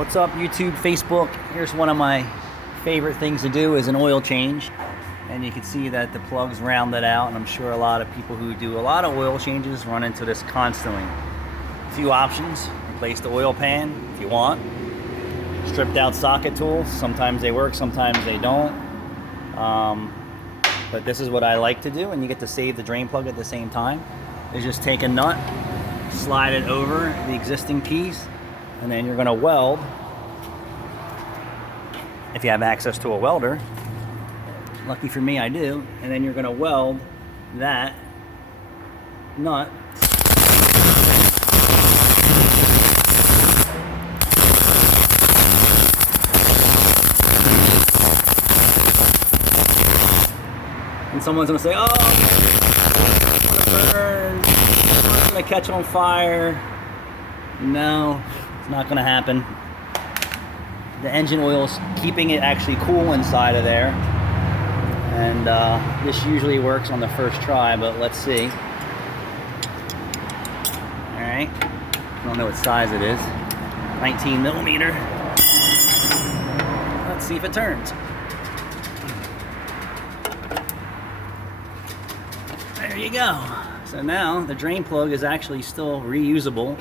What's up, YouTube, Facebook? Here's one of my favorite things to do is an oil change. And you can see that the plug's rounded out, and I'm sure a lot of people who do a lot of oil changes run into this constantly. A few options: replace the oil pan if you want. Stripped out socket tools, sometimes they work, sometimes they don't. But this is what I like to do, and you get to save the drain plug at the same time. Is just take a nut, slide it over the existing piece, and then you're going to weld, if you have access to a welder. Lucky for me, I do. And then you're going to weld that nut and someone's going to say, oh, it's going to burn, it's going to catch on fire. No, it's not going to happen. The engine oil is keeping it actually cool inside of there. And this usually works on the first try, but let's see. Alright, I don't know what size it is. 19 millimeter. Let's see if it turns. There you go. So now the drain plug is actually still reusable.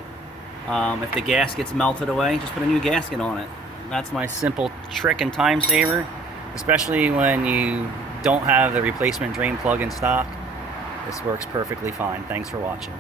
If the gasket's melted away, just put a new gasket on it. That's my simple trick and time saver, especially when you don't have the replacement drain plug in stock. This works perfectly fine. Thanks for watching.